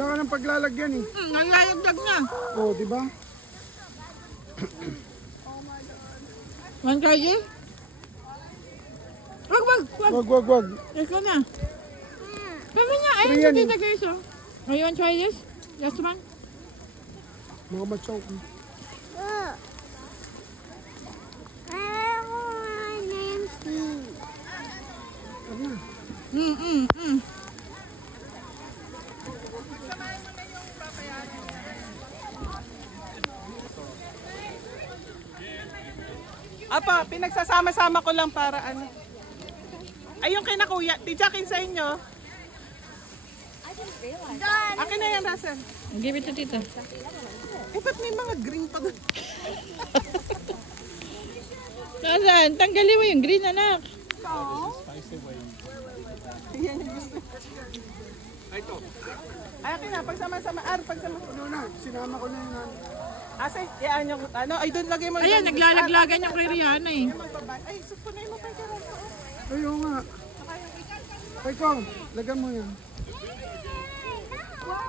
Wala ka ng paglalagyan eh. Naglayagdag na. Oo, di ba? One try this? Wag. Wag. Ito na. Sabi niya, ayun Three si yan Tita Grace, oh. Oh, you want to try this? Last one? Mga machoke. Apa, pinagsasama-sama ko lang para ano. Ay, yung kay na kuya. Tijakin sa inyo. Akin na yan, Russell. Give it to Tita. Eh, ba't may mga green pa doon? Nasaan? Tanggalin mo yung green, anak. Yan yung gusto. Ay, ito. Ay, akin na. Pagsama-sama. Pagsama. Ano na, sinama ko na yun. Ase, yan yung, ano, ay, doon lagay mo. Ayan, naglalaglagan yung kay Rihanna eh. Ay, susunay mo pa yung Ayaw nga. Ay ko, lagan mo yan.